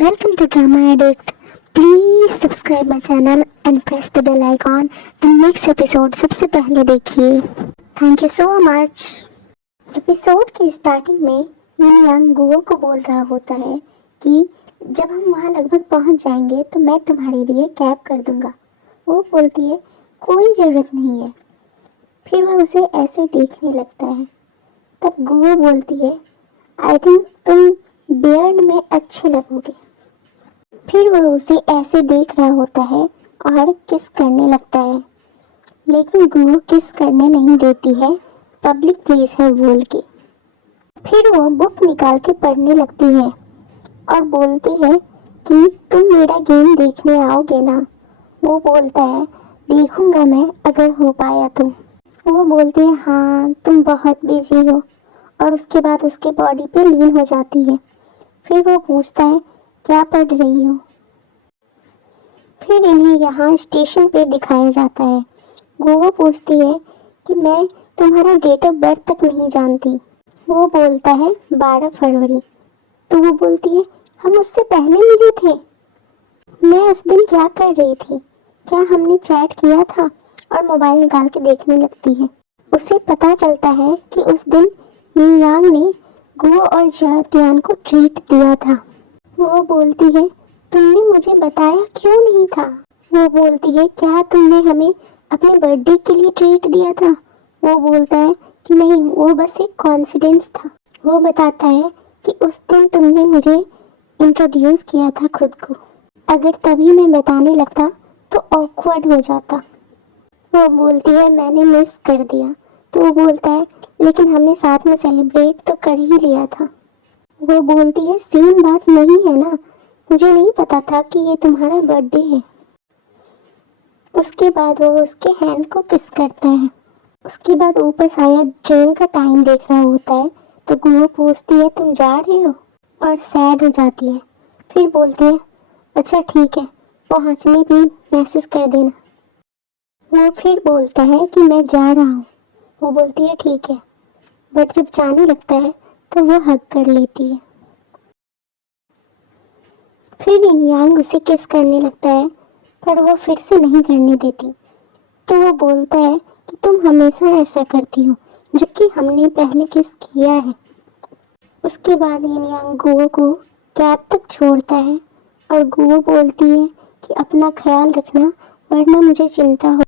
Welcome to Drama Addict. Please subscribe my channel and press the bell icon and next episode सबसे पहले देखिए. Thank you so much. Episode की starting में यून Guo को बोल रहा होता है कि जब हम वहाँ लगभग पहुँच जाएंगे तो मैं तुम्हारे लिए कैब कर दूँगा. वो बोलती है कोई ज़रूरत नहीं है. फिर वह उसे ऐसे देखने लगता है. तब गुओ बोलती है आई थिंक तुम बियर्ड में अच्छे लगोगे. फिर वह उसे ऐसे देख रहा होता है और किस करने लगता है, लेकिन गुओ किस करने नहीं देती है. पब्लिक प्लेस है बोल के. फिर वो बुक निकाल के पढ़ने लगती है और बोलती है कि तुम मेरा गेम देखने आओगे ना. वो बोलता है देखूंगा मैं अगर हो पाया तो. वो बोलती है हाँ तुम बहुत बिजी हो, और उसके बाद उसके बॉडी पे लीन हो जाती है. फिर वो पूछता है क्या पढ़ रही हो. फिर इन्हें यहाँ स्टेशन पे दिखाया जाता है. गुओ पूछती है कि मैं तुम्हारा डेट ऑफ बर्थ तक नहीं जानती. वो बोलता है 12 फरवरी. तो वो बोलती है हम उससे पहले मिले थे. मैं उस दिन क्या कर रही थी, क्या हमने चैट किया था. और मोबाइल निकाल के देखने लगती है. उसे पता चलता है कि उस दिन यूयांग ने गुओ और जियातियान को ट्रीट दिया था. वो बोलती है तुमने मुझे बताया क्यों नहीं था. वो बोलती है क्या तुमने हमें अपने बर्थडे के लिए ट्रीट दिया था. वो बोलता है कि नहीं वो बस एक कॉन्सिडेंस था. वो बताता है कि उस दिन तुमने मुझे इंट्रोड्यूस किया था खुद को, अगर तभी मैं बताने लगता तो ऑकवर्ड हो जाता. वो बोलती है मैंने मिस कर दिया. तो वो बोलता है लेकिन हमने साथ में सेलिब्रेट तो कर ही लिया था. वो बोलती है सेम बात नहीं है ना, मुझे नहीं पता था कि ये तुम्हारा बर्थडे है. उसके बाद वो उसके हैंड को किस करता है. उसके बाद ऊपर शायद ट्रेन का टाइम देख रहा होता है. तो गुओ पूछती है तुम जा रहे हो, और सैड हो जाती है. फिर बोलती है अच्छा ठीक है, पहुंचने पे मैसेज कर देना. वो फिर बोलता है कि मैं जा रहा हूँ. वो बोलती है ठीक है, बट जब जाने लगता है तो वो हग कर लेती है. फिर यांग उसे किस करने लगता है, पर वो फिर से नहीं करने देती. तो वो बोलता है कि तुम हमेशा ऐसा करती हो, जबकि हमने पहले किस किया है. उसके बाद यांग गुओ को कैब तक छोड़ता है और गुओ बोलती है कि अपना ख्याल रखना वरना मुझे चिंता हो.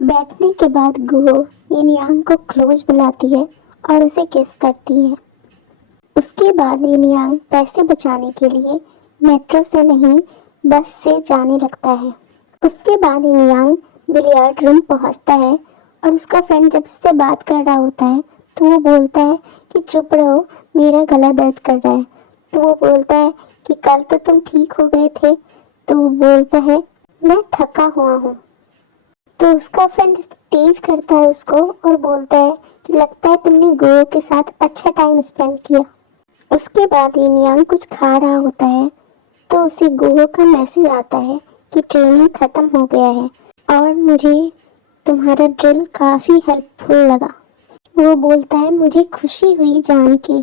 बैठने के बाद गुओ यांग को क्लोज बुलाती है और उसे किस करती है. उसके बाद यांग पैसे बचाने के लिए मेट्रो से नहीं बस से जाने लगता है. उसके बाद यांग बिलियर्ड रूम पहुंचता है और उसका फ्रेंड जब उससे बात कर रहा होता है तो वो बोलता है कि चुप रहो मेरा गला दर्द कर रहा है. तो वो बोलता है कि कल तो तुम ठीक हो गए थे. तो वो बोलता है मैं थका हुआ हूँ. तो उसका फ्रेंड तेज करता है उसको और बोलता है कि लगता है तुमने गुओ के साथ अच्छा टाइम स्पेंड किया. उसके बाद यांग कुछ खा रहा होता है तो उसे गुओ का मैसेज आता है कि ट्रेनिंग खत्म हो गया है और मुझे तुम्हारा ड्रिल काफ़ी हेल्पफुल लगा. वो बोलता है मुझे खुशी हुई जान के.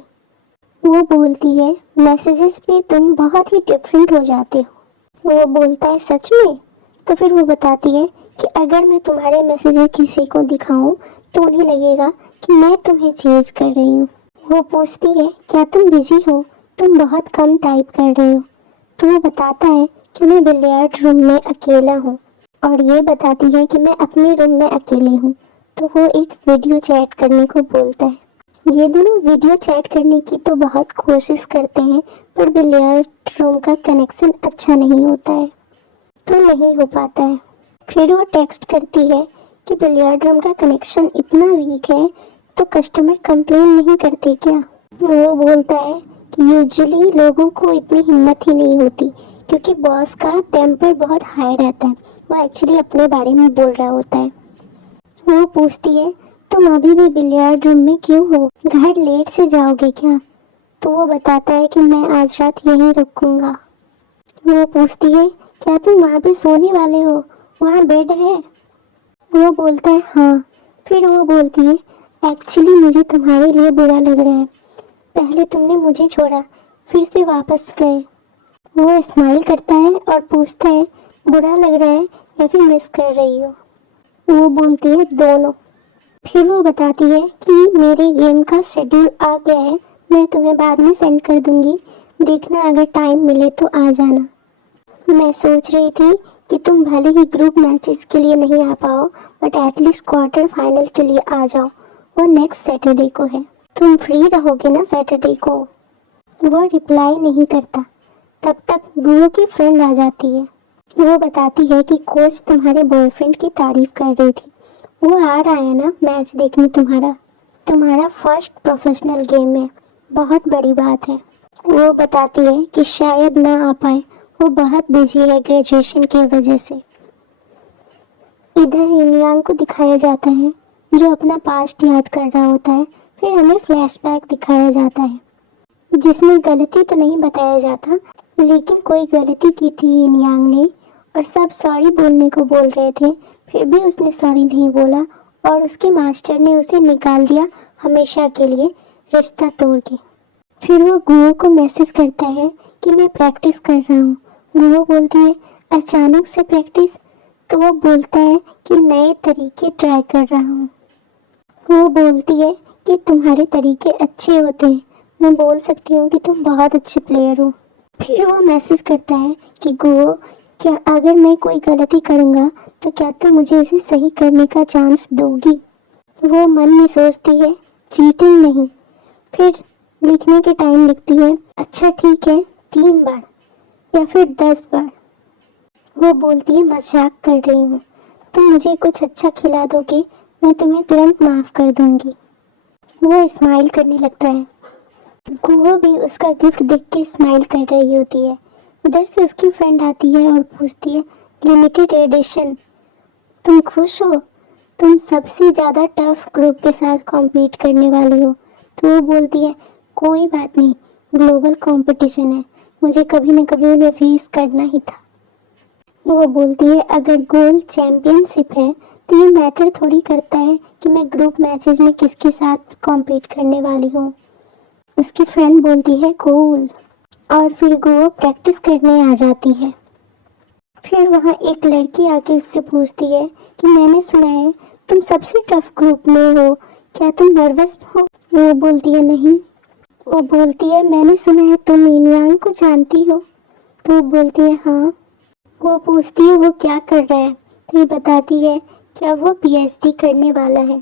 वो बोलती है मैसेजेस पे तुम बहुत ही डिफरेंट हो जाते हो. वो बोलता है सच में. तो फिर वो बताती है कि अगर मैं तुम्हारे मैसेजेस किसी को दिखाऊं तो उन्हें लगेगा कि मैं तुम्हें चेंज कर रही हूँ. वो पूछती है क्या तुम बिजी हो, तुम बहुत कम टाइप कर रहे हो. तो वो बताता है कि मैं बिलियर्ड रूम में अकेला हूँ, और ये बताती है कि मैं अपने रूम में अकेले हूँ. तो वो एक वीडियो चैट करने को बोलता है. ये दोनों वीडियो चैट करने की तो बहुत कोशिश करते हैं, पर बिलियर्ड रूम का कनेक्शन अच्छा नहीं होता है तो नहीं हो पाता है. फिर वो टेक्स्ट करती है कि बिलियर्ड रूम का कनेक्शन इतना वीक है तो कस्टमर कंप्लेन नहीं करते क्या. वो बोलता है कि यूजुअली लोगों को इतनी हिम्मत ही नहीं होती क्योंकि बॉस का टेम्पर बहुत हाई रहता है. वो एक्चुअली अपने बारे में बोल रहा होता है. वो पूछती है तुम अभी भी बिलियर्ड रूम में क्यों हो, घर लेट से जाओगे क्या. तो वो बताता है कि मैं आज रात यहीं रुकूंगा. वो पूछती है क्या तुम वहाँ पे सोने वाले हो, वहाँ बेड है. वो बोलता है हाँ. फिर वो बोलती है एक्चुअली मुझे तुम्हारे लिए बुरा लग रहा है. पहले तुमने मुझे छोड़ा, फिर से वापस गए। वो स्माइल करता है और पूछता है बुरा लग रहा है या फिर मिस कर रही हो। वो बोलती है दोनों। फिर वो बताती है कि मेरे गेम का शेड्यूल आ गया है, मैं तुम्हें बाद में सेंड कर दूंगी, देखना अगर टाइम मिले तो आ जाना। मैं सोच रही थी कि तुम भले ही ग्रुप मैचेस के लिए नहीं आ पाओ बट एटलीस्ट क्वार्टर फाइनल के लिए आ जाओ, वो नेक्स्ट सैटरडे को है। तुम फ्री रहोगे ना सैटरडे को? वो रिप्लाई नहीं करता। तब तक गुरु की फ्रेंड आ जाती है। वो बताती है कि कोच तुम्हारे बॉयफ्रेंड की तारीफ कर रही थी, वो आ रहा है ना मैच देखने तुम्हारा फर्स्ट प्रोफेशनल गेम है, बहुत बड़ी बात है। वो बताती है कि शायद ना आ पाए, वो बहुत बिजी है ग्रेजुएशन की वजह से। इधर इनयांग को दिखाया जाता है जो अपना पास्ट याद कर रहा होता है। फिर हमें फ्लैशबैक दिखाया जाता है जिसमें गलती तो नहीं बताया जाता लेकिन कोई गलती की थी इनयांग ने और सब सॉरी बोलने को बोल रहे थे, फिर भी उसने सॉरी नहीं बोला और उसके मास्टर ने उसे निकाल दिया हमेशा के लिए, रिश्ता तोड़ के। फिर वो गुओ को मैसेज करता है कि मैं प्रैक्टिस कर रहा हूँ। गुओ बोलती है अचानक से प्रैक्टिस? तो वो बोलता है कि नए तरीके ट्राई कर रहा हूँ। वो बोलती है कि तुम्हारे तरीके अच्छे होते हैं, मैं बोल सकती हूँ कि तुम बहुत अच्छे प्लेयर हो। फिर वो मैसेज करता है कि गुओ क्या अगर मैं कोई गलती करूँगा तो क्या तुम मुझे उसे सही करने का चांस दोगी? वो मन में सोचती है चीटिंग नहीं। फिर लिखने के टाइम लिखती है अच्छा ठीक है 3 बार या फिर 10 बार। वो बोलती है मजाक कर रही हूँ, तुम मुझे कुछ अच्छा खिला दोगे मैं तुम्हें तुरंत माफ़ कर दूंगी। वो स्माइल करने लगता है। गुओ भी उसका गिफ्ट देख के स्माइल कर रही होती है। उधर से उसकी फ्रेंड आती है और पूछती है लिमिटेड एडिशन, तुम खुश हो? तुम सबसे ज़्यादा टफ ग्रुप के साथ कॉम्पीट करने वाली हो। तो वो बोलती है कोई बात नहीं, ग्लोबल कंपटीशन है, मुझे कभी न कभी उन्हें फेस करना ही था। वो बोलती है अगर गोल चैंपियनशिप है तो ये मैटर थोड़ी करता है कि मैं ग्रुप मैचेस में किसके साथ कॉम्पीट करने वाली हूँ। उसकी फ्रेंड बोलती है कूल और फिर वो प्रैक्टिस करने आ जाती है। फिर वहाँ एक लड़की आके उससे पूछती है कि मैंने सुना है तुम सबसे टफ ग्रुप में हो, क्या तुम नर्वस हो? वो बोलती है नहीं। वो बोलती है मैंने सुना है तुम इनयांग को जानती हो। तो वो बोलती है हाँ। वो पूछती है वो क्या कर रहा है? तो ये बताती है क्या वो पीएचडी करने वाला है।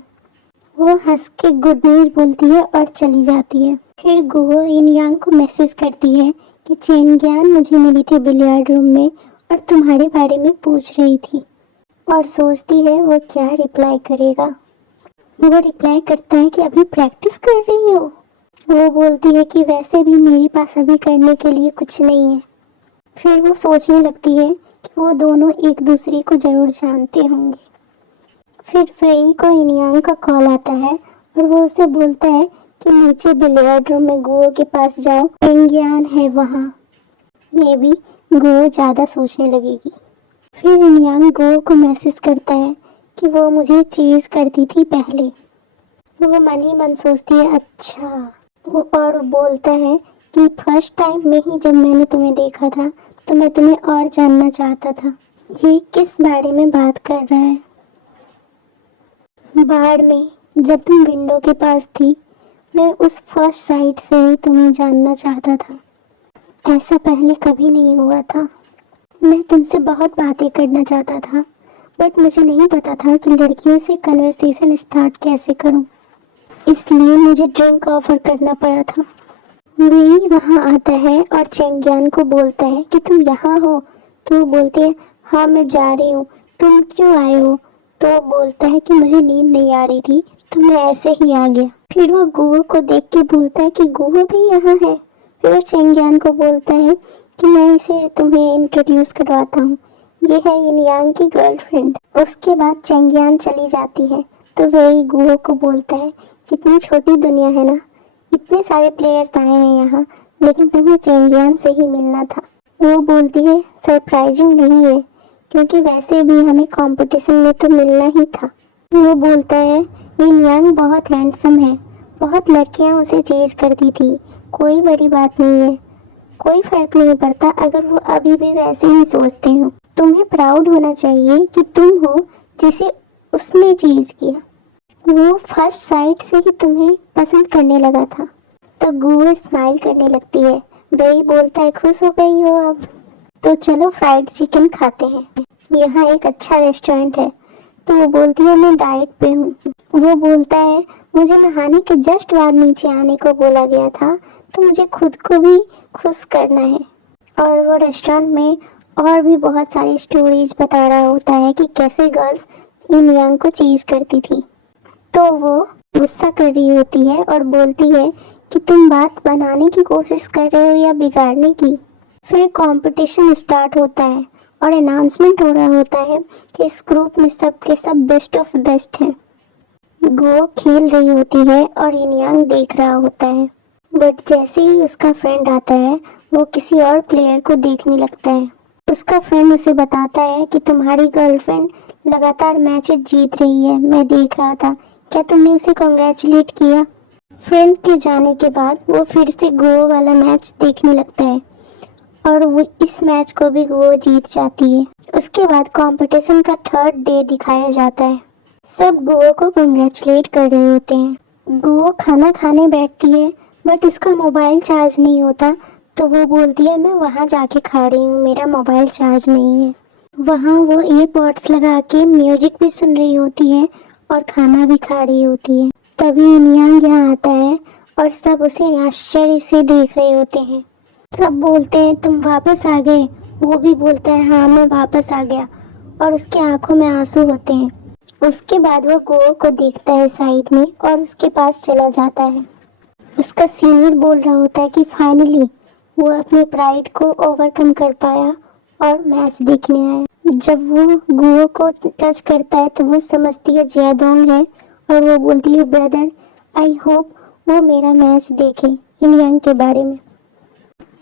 वो हंस के गुड न्यूज़ बोलती है और चली जाती है। फिर गुओ इनयांग को मैसेज करती है कि चेन ज्ञान मुझे मिली थी बिलियर्ड रूम में और तुम्हारे बारे में पूछ रही थी, और सोचती है वो क्या रिप्लाई करेगा। वो रिप्लाई करता है कि अभी प्रैक्टिस कर रही हो। वो बोलती है कि वैसे भी मेरे पास अभी करने के लिए कुछ नहीं है। फिर वो सोचने लगती है कि वो दोनों एक दूसरे को जरूर जानते होंगे। फिर फेई को इनयांग का कॉल आता है और वो उसे बोलता है कि नीचे बिलियर्ड रूम में गुओ के पास जाओ, ज्ञान है वहाँ। मे बी गुओ ज़्यादा सोचने लगेगी। फिर इनयांग गुओ को मैसेज करता है कि वो मुझे चेज करती थी पहले। वो मन ही मन सोचती है अच्छा। वो और बोलता है कि फर्स्ट टाइम में ही जब मैंने तुम्हें देखा था तो मैं तुम्हें और जानना चाहता था। ये किस बारे में बात कर रहा है? बाढ़ में जब तुम विंडो के पास थी, मैं उस फर्स्ट साइट से ही तुम्हें जानना चाहता था। ऐसा पहले कभी नहीं हुआ था। मैं तुमसे बहुत बातें करना चाहता था बट मुझे नहीं पता था कि लड़कियों से कन्वर्सेशन स्टार्ट कैसे करूं, इसलिए मुझे ड्रिंक ऑफर करना पड़ा था। वही वहाँ आता है और चेंग्यान को बोलता है कि तुम यहाँ हो। तो वो बोलते हैं हाँ मैं जा रही हूँ, तुम क्यों आए हो? तो वो बोलता है कि मुझे नींद नहीं आ रही थी तो मैं ऐसे ही आ गया। फिर वो गुओ को देख के बोलता है कि गुओ भी यहाँ है। फिर वो चेंग्यान को बोलता है कि मैं इसे तुम्हें इंट्रोड्यूस करवाता हूँ, ये है इनयांग की गर्लफ्रेंड। उसके बाद चेंग्यान चली जाती है तो वही गुओ को बोलता है कितनी छोटी दुनिया है ना, इतने सारे प्लेयर्स आए हैं यहाँ लेकिन तुम्हें चेंग्यान से ही मिलना था। वो बोलती है सरप्राइजिंग नहीं है क्योंकि वैसे भी हमें कंपटीशन में तो मिलना ही था। वो बोलता है इनयांग बहुत हैंडसम है, बहुत लड़कियां उसे चेज करती थी, कोई बड़ी बात नहीं है, कोई फर्क नहीं पड़ता अगर वो अभी भी वैसे ही सोचते हो। तुम्हें प्राउड होना चाहिए कि तुम हो जिसे उसने चीज किया। वो फर्स्ट साइट से ही तुम्हें पसंद करने लगा था। तो गुओ स्माइल करने लगती है। बेई बोलता है, खुश हो गई हो अब? तो चलो फ्राइड चिकन खाते हैं, यहाँ एक अच्छा रेस्टोरेंट है। तो वो बोलती है, मैं डाइट पे हूँ। वो बोलता है, मुझे नहाने के जस्ट बाद नीचे आने को बोला गया था, तो मुझे खुद को भी खुश करना है। और वो रेस्टोरेंट में और भी बहुत सारी स्टोरीज बता रहा होता है कि कैसे गर्ल्स इन यंग को चीज करती थी। तो वो गुस्सा कर रही होती है और बोलती है कि तुम बात बनाने की कोशिश कर रहे हो या बिगाड़ने की। फिर कंपटीशन स्टार्ट होता है और अनाउंसमेंट हो रहा होता है कि इस ग्रुप में सब के सब बेस्ट ऑफ बेस्ट हैं। गो खेल रही होती है और इनयांग देख रहा होता है, बट जैसे ही उसका फ्रेंड आता है वो किसी और प्लेयर को देखने लगता है। उसका फ्रेंड उसे बताता है कि तुम्हारी गर्लफ्रेंड लगातार मैचेस जीत रही है, मैं देख रहा था, क्या तुमने उसे कॉन्ग्रेचुलेट किया? फ्रेंड के जाने के बाद वो फिर से गो वाला मैच देखने लगता है और वो इस मैच को भी गो जीत जाती है। उसके बाद कंपटीशन का थर्ड डे दिखाया जाता है। सब गो को कंग्रेचुलेट कर रहे होते हैं। गो खाना खाने बैठती है बट उसका मोबाइल चार्ज नहीं होता, तो वो बोलती है, मैं वहाँ जाके खा रही हूँ, मेरा मोबाइल चार्ज नहीं है। वहाँ वो ईयरपॉड्स लगा के म्यूजिक भी सुन रही होती है और खाना भी खा रही होती है। तभी इनयांग यहाँ आता है और सब उसे आश्चर्य से देख रहे होते हैं। सब बोलते हैं, तुम वापस आ गए? वो भी बोलता है, हाँ मैं वापस आ गया, और उसके आंखों में आंसू होते हैं। उसके बाद वो गो को देखता है साइड में और उसके पास चला जाता है। उसका सीनियर बोल रहा होता है कि फाइनली वो अपने प्राइड को ओवरकम कर पाया और मैच देखने आया। जब वो गुओ को टच करता है तो वो समझती है जियादोंग है और वो बोलती है, ब्रदर आई होप वो मेरा मैच देखे इनयांग के बारे में।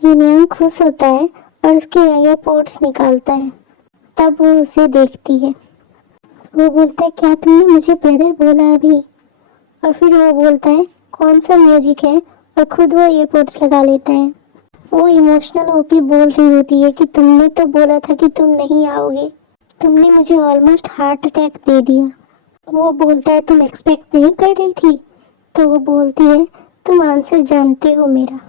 इनयांग खुश होता है और उसके एयरपोर्ट्स निकालता है। तब वो उसे देखती है। वो बोलता है, क्या तुमने मुझे ब्रदर बोला अभी? और फिर वो बोलता है, कौन सा म्यूजिक है, और खुद वो एयरपोर्ट्स लगा लेता है। वो इमोशनल होकर बोल रही होती है कि तुमने तो बोला था कि तुम नहीं आओगे, तुमने मुझे ऑलमोस्ट हार्ट अटैक दे दिया। वो बोलता है, तुम एक्सपेक्ट नहीं कर रही थी? तो वो बोलती है, तुम आंसर जानते हो मेरा।